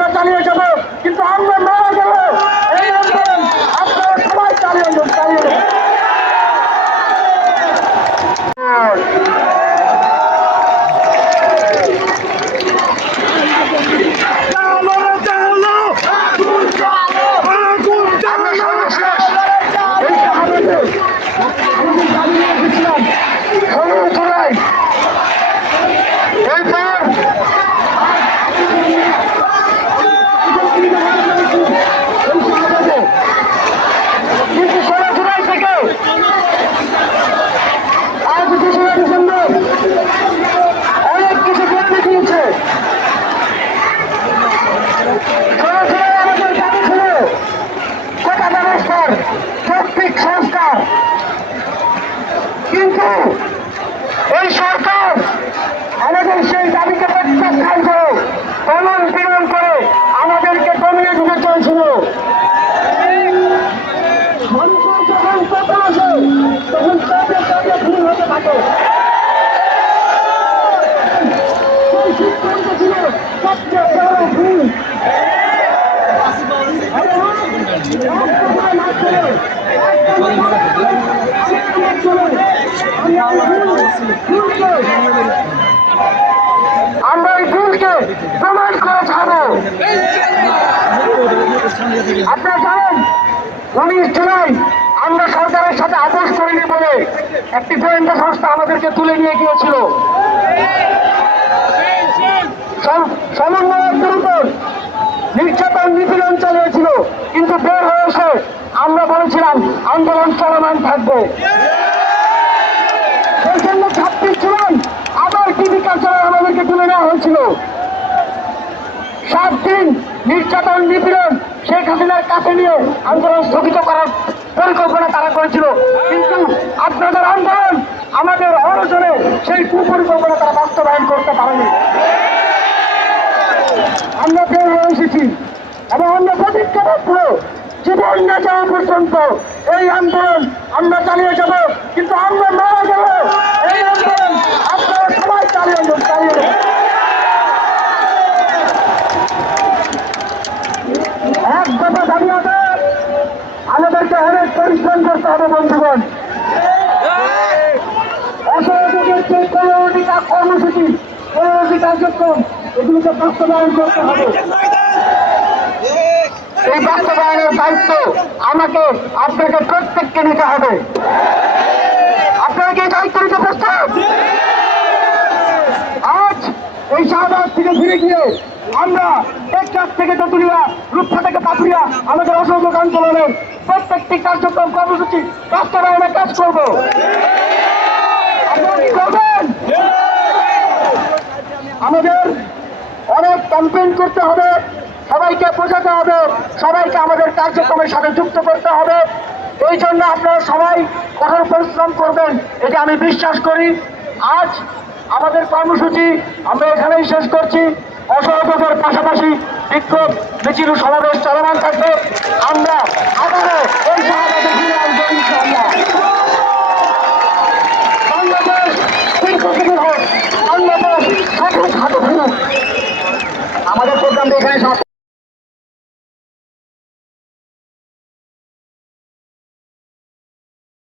আমরা চালিয়ে যাব কিন্তু আমরা মারা যাব এই আন্দোলন আপনারা সবাই চালিয়ে যান চালিয়ে যান চালো রে চালো আগুন চালো আগুন চালো এই শাহাদাতে আমাদের দাঁড়িয়ে রেখেছিলাম ষোলো জুলাই এরপর কিন্তু ষোলো জুলাই থেকে আজ তেসরা ডিসেম্বর অনেক কিছু করে দেখিয়েছে ষোলো জুলাই আমাদের দাবি ছিল কোটা ব্যবস্থার যৌক্তিক সংস্কার কিন্তু এই সরকার আমাদের সেই দাবিকে প্রত্যাখ্যান করে দমন পীড়ন করে আমাদেরকে দমিয়ে দিতে চলছিল মানুষের যখন কথা আসে তখন কাজে কাজে ভুল হতে থাকে সেই সিদ্ধান্ত ছিল সবচেয়ে বড় ভুল আমরা এই ভুলকে প্রমাণ করে ছাড়বো। আপনারা জানেন, উনিশ জুলাই আমরা সরকারের সাথে আপোষ করিনি বলে একটি গোয়েন্দা সংস্থা আমাদেরকে তুলে নিয়ে গিয়েছিল। সম- সমন্বয়কদের উপর নির্যাতন নিপীড়ন চালিয়েছিল, কিন্তু বের হয়ে এসে আমরা বলেছিলাম, আন্দোলন চলমান থাকবে। সেই জন্য ছাত্রী ছিলেন আবার টিভি কালচারে আমাদেরকে তুলে নেওয়া হয়েছিল। সাত দিন নির্যাতন নিপীড়ন শেখ হাসিনার কাছে নিয়ে আন্দোলন স্থগিত করার পরিকল্পনা তারা করেছিল। কিন্তু আপনাদের আন্দোলন আমাদের অনশনে সেই কুপরিকল্পনা তারা বাস্তবায়ন করতে পারেনি। আমরা বের হয়ে এসেছি এবং আমরা প্রতিজ্ঞাবদ্ধ জীবন না যাওয়া পর্যন্ত এই আন্দোলন আমরা চালিয়ে যাব, কিন্তু আমরা মারা যাব এই আন্দোলন আপনারা সবাই চালিয়ে যান চালিয়ে যান। এক দফা দাবি হবে আমাদেরকে অনেক পরিশ্রম করতে হবে, বন্ধুগণ। অসহযোগের যে পনেরোটি কা- কর্মসূচি পনেরোটি কার্যক্রম, এগুলোকে বাস্তবায়ন করতে হবে। এই বাস্তবায়নের দায়িত্ব আমাকে, আপনাকে প্রত্যেককে নিতে হবে। আপনারা কি দায়িত্ব নিতে প্রস্তুত? আজ এই শাহবাগ থেকে ফিরে গিয়ে আমরা টেকচার থেকে তেতুলিয়া, রূপসা থেকে পাপুরিয়া আমাদের অসহযোগ আন্দোলনের প্রত্যেকটি কার্যক্রম কর্মসূচি বাস্তবায়নের কাজ করব। আমাদের অনেক ক্যাম্পেইন করতে হবে। সবাইকে বোঝাতে হবে, সবাইকে আমাদের কার্যক্রমের সাথে যুক্ত করতে হবে। এই জন্য আপনারা সবাই কঠোর পরিশ্রম করবেন, এটা আমি বিশ্বাস করি। আজ আমাদের কর্মসূচি আমরা এখানেই শেষ করছি। অসহযোগের পাশাপাশি বিক্ষোভ, মিছিল সমাবেশ চলমান থাকবে। আমরা আবারও এই সমাবেশে আমাদের প্রোগ্রামটা এখানে